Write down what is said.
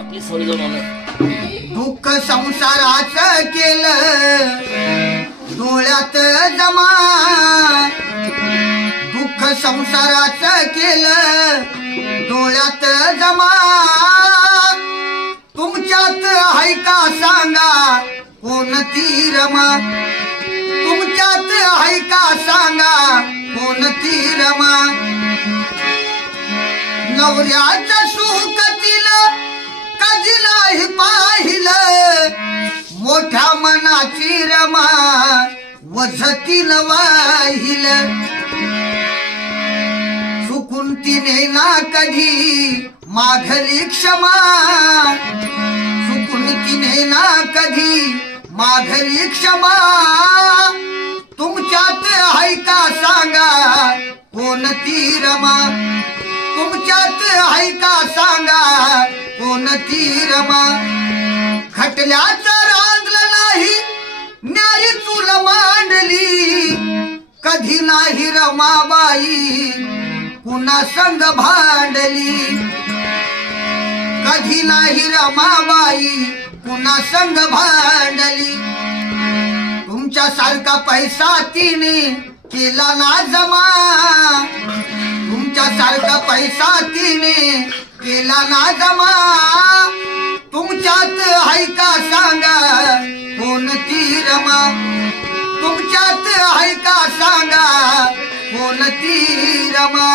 आपली सोडी जाऊन दुःख संसाराचं केलं डोळ्यात जमा, दुःख संसाराचं केलं डोळ्यात जमा. तुमच्यात आहे का सांगा कोणती रमा, तुमच्यात आहे का सांगा कोणती रमा. नवऱ्याचं सुख तिला कधी नाही पाहिलं, मोठ्या मनाची रमा वझतील वाहिल. चुकून तिने ना कधी मागली क्षमा, चुकून तिने ना कधी मागली क्षमा. तुमच्यात आहे का सांगा कोणती रमा, तुमच्यात आहे का सांगा कोणती रमा. खटल्याचं रांजलं नाही न्याय चूल मांडली, कधी नाही रमाबाई पुन्हा संग भांडली, कधी नाही रमाबाई पुन्हा संग भांडली. तुमच्यासारखा पैसा तिने केला ना जमा, तुमच्यासारखा पैसा तिने केला ना जमा. तुमच्यात आहे का सांगा कोणती रमा, तुमच्यात आहे का सांगा कोणती रमा.